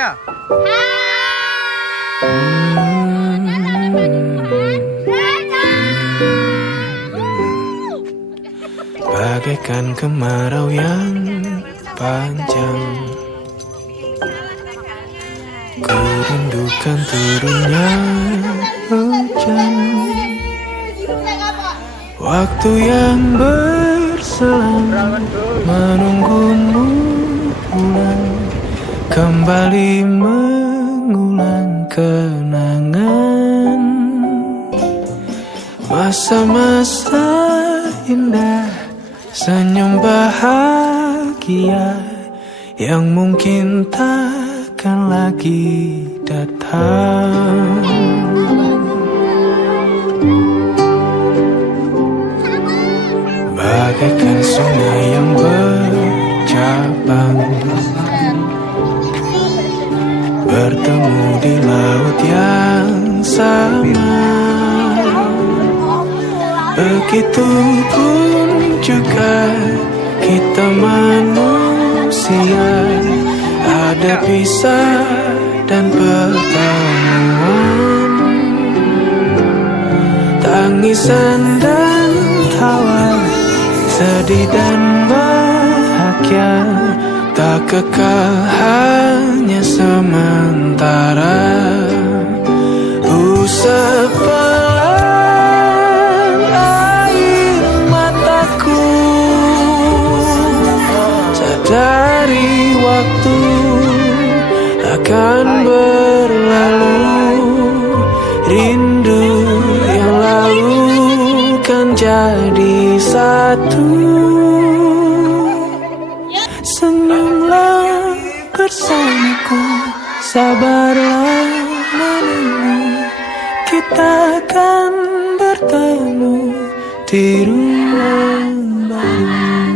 Amelia. Bagaikan kemarau yang panjang, ku rindukan turunnya hujan. Waktu yang berselang menunggumu pulang, kembali mengulang kenangan masa-masa indah, senyum bahagia yang mungkin takkan lagi datang. Bagaikan sungai yang bercabang, bertemu di laut yang sama. Begitupun juga kita manusia, ada pisah dan pertemuan, tangisan dan tawa, sedih dan bahagia, tak kekal, hanya sementara. Usap pelan air mataku, sadari waktu akan berlalu, rindu yang lalu kan jadi satu. Senyumlah bersamaku, sabarlah menunggu, kita akan bertemu di ruang baru.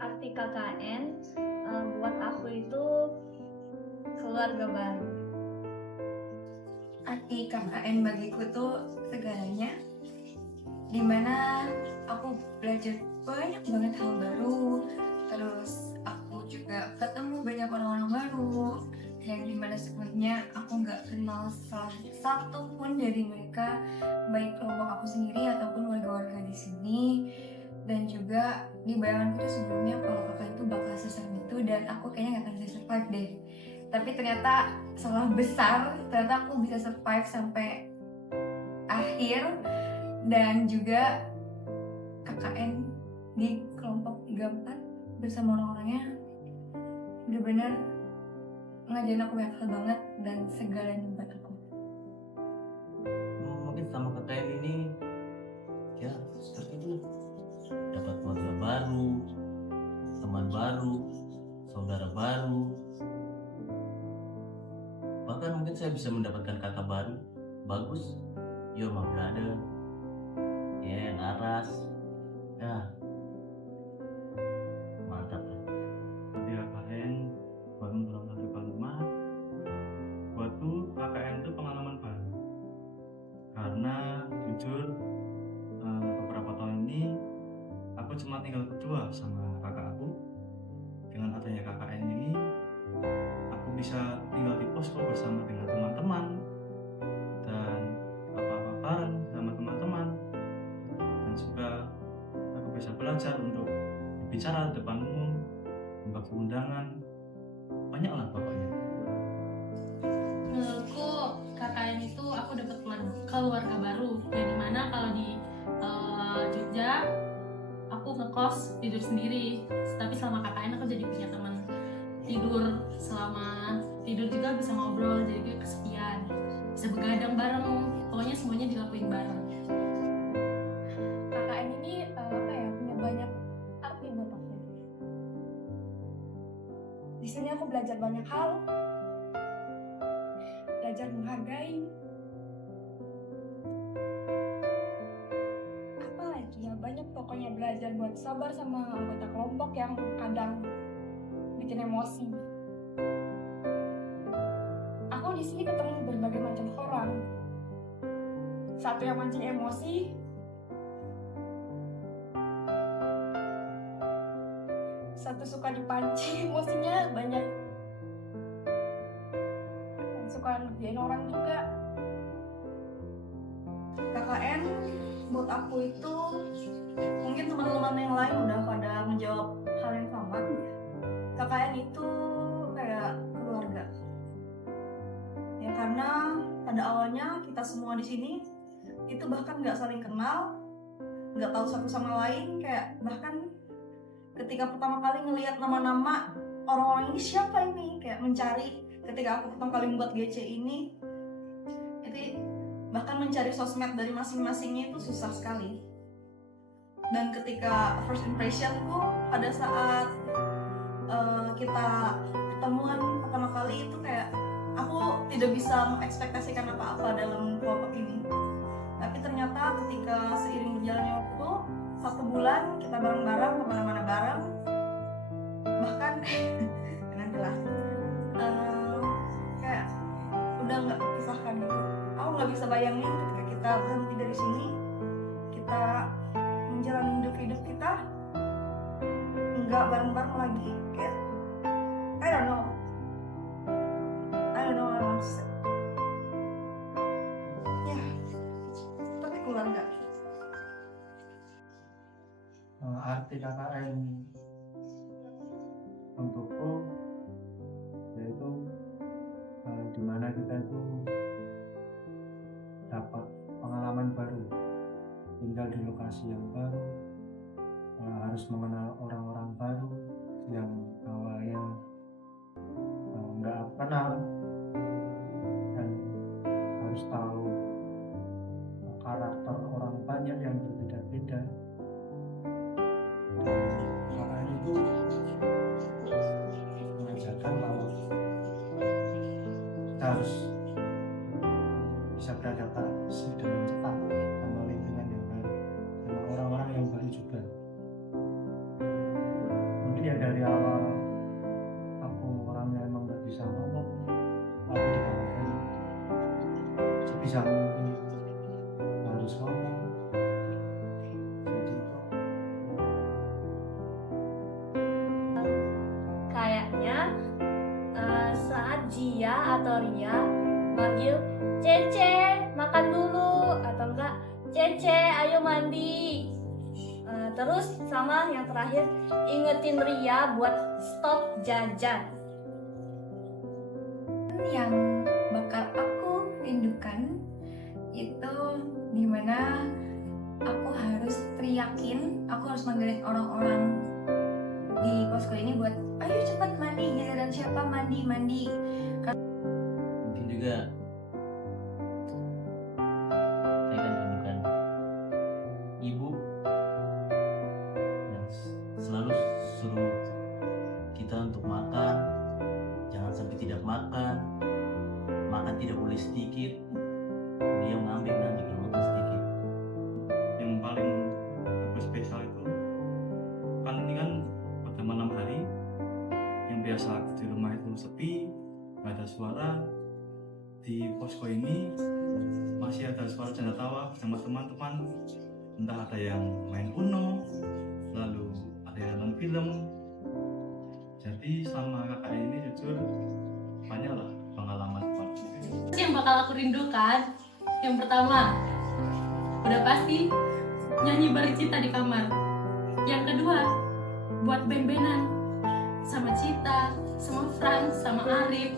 Arti KKN buat aku itu keluarga baru. Arti KKN bagiku tuh segalanya, dimana aku belajar banyak banget hal baru, terus aku juga ketemu banyak orang-orang baru yang dimana sebelumnya aku nggak kenal salah satu pun dari mereka, baik kelompok aku sendiri ataupun warga-warga di sini. Dan juga di bayanganku tuh sebelumnya kalau kakak itu bakal seserem itu dan aku kayaknya nggak akan bisa survive deh. Tapi ternyata salah besar, ternyata aku bisa survive sampai akhir. Dan juga KKN di kelompok 34 bersama orang-orangnya benar-benar ngajarin aku banyak hal banget dan segalanya buat aku. Mungkin sama KKN ini ya seperti itu, dapat keluarga baru, teman baru, saudara baru, bahkan mungkin saya bisa mendapatkan kata baru, bagus, yo my brother, ya Laras, ya mantap lah. Di KKN baru pulang lagi ke rumah, buatku KKN itu pengalaman baru karena jujur beberapa tahun ini aku cuma tinggal berdua sama kakak aku. Dengan adanya KKN ini aku bisa tinggal di posko bersama dengan teman-teman dan apa-apa bareng sama teman-teman, dan juga aku bisa belajar untuk berbicara di depan umum, membagi undangan, banyak lah pokoknya. Menurutku KKN itu aku dapat keluarga baru, yang dimana kalau di Jogja aku ngekos tidur sendiri, tapi selama KKN aku jadi punya teman tidur, selama tidur juga bisa ngobrol, jadi kesepian, bisa begadang bareng, pokoknya semuanya dilakuin bareng. sini aku belajar banyak hal, belajar menghargai. Apa lagi ya, banyak pokoknya, belajar buat sabar sama anggota kelompok yang kadang bikin emosi. Aku di sini ketemu berbagai macam orang. Satu yang mancing emosi, satu suka dipancing emosinya, banyak yang suka ngerjain orang juga. KKN buat aku itu, mungkin teman-teman yang lain udah pada menjawab hal yang sama. KKN itu kayak keluarga. Ya karena pada awalnya kita semua di sini itu bahkan nggak saling kenal, nggak tahu satu sama lain, kayak bahkan ketika pertama kali ngelihat nama-nama orang-orang ini siapa ini, kayak mencari. Ketika aku pertama kali membuat GC ini, itu bahkan mencari sosmed dari masing-masingnya itu susah sekali. Dan ketika first impressionku pada saat kita ketemuan pertama kali itu kayak aku tidak bisa mengekspektasikan apa-apa dalam kelompok ini. Tapi ternyata ketika seiring berjalannya waktu, 1 bulan kita bareng-bareng kemana-mana bareng, bahkan nantilah kayak udah nggak terpisahkan gitu. Aku nggak bisa bayangin ketika kita berhenti dari sini, kita menjalani hidup kita nggak bareng-bareng lagi. Kayak I don't know what I want to say. Ya, seperti keluarga. Arti KKN untukku yaitu dimana kita itu dapat pengalaman baru, tinggal di lokasi yang baru, harus mengenal orang-orang baru yang awalnya nggak kenal, dan harus tahu karakter orang banyak yang berbeda-beda. Karena itu mengajarkan bahwa kita harus bisa beradaptasi dengan cepat sama lingkungan yang baru, sama orang-orang yang baru juga. Mungkin ya dari awal aku orangnya emang gak bisa ngomong, aku dikatakan sebisa mungkin harus ngomong. Kayaknya saat Jia atau Ria manggil Cece makan dulu, atau enggak Cece ayo mandi. Terus sama yang terakhir ingetin Ria buat stop jajan. Yang bakal aku rindukan itu dimana aku harus teriakin, aku harus manggilin orang-orang di posko ini buat ayo cepat mandi, giliran siapa mandi. Mungkin juga saya akan rindukan ibu yang selalu suruh kita untuk makan, jangan sampai tidak makan tidak boleh sedikit, dia mengambil nanti kalau makan sedikit. Yang paling aku spesial itu kan ini kan pada malam hari yang biasa aku di rumah itu sepi, gak ada suara. Di posko ini masih ada suara canda tawa bersama teman-teman, entah ada yang main Uno, lalu ada yang nonton film. Jadi selama KKN ini jujur banyaklah pengalaman. Yang bakal aku rindukan, yang pertama udah pasti nyanyi bareng Cita di kamar. Yang kedua buat ben-benan sama Cita, sama Frank, sama Arif.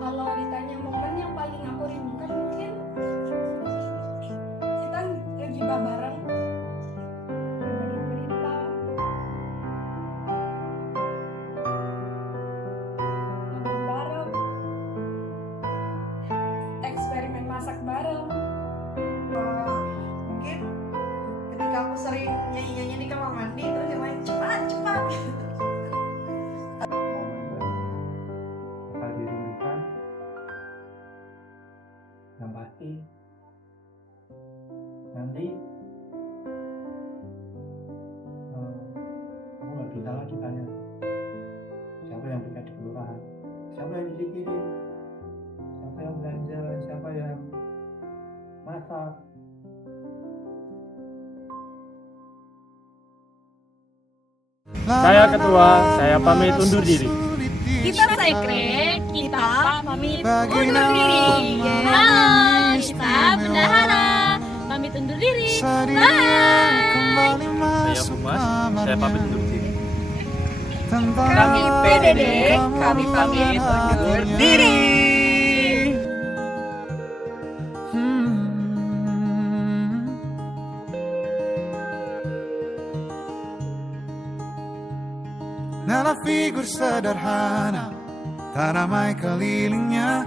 Kalau ditanya momen yang paling aku rindukan, mungkin kita ngegibah bareng, berbagi cerita, nonton bareng, eksperimen masak bareng. Mungkin ketika aku sering nyanyi-nyanyi di kamar mandi terus yang main cepat Yang pasti nanti aku nggak bisa lagi tanya siapa yang piket di kelurahan, siapa yang cuci piring, siapa yang belanja, siapa yang masak. Saya ketua, saya pamit undur diri. Kita sekre, kita pamit Bagi undur diri. nama Halo, kita bendahara pamit undur diri. kembali Saya masuk Humas, saya pamit undur diri. Kami PDD, kami pamit undur diri. Nala figur sederhana, tak ramai kelilingnya,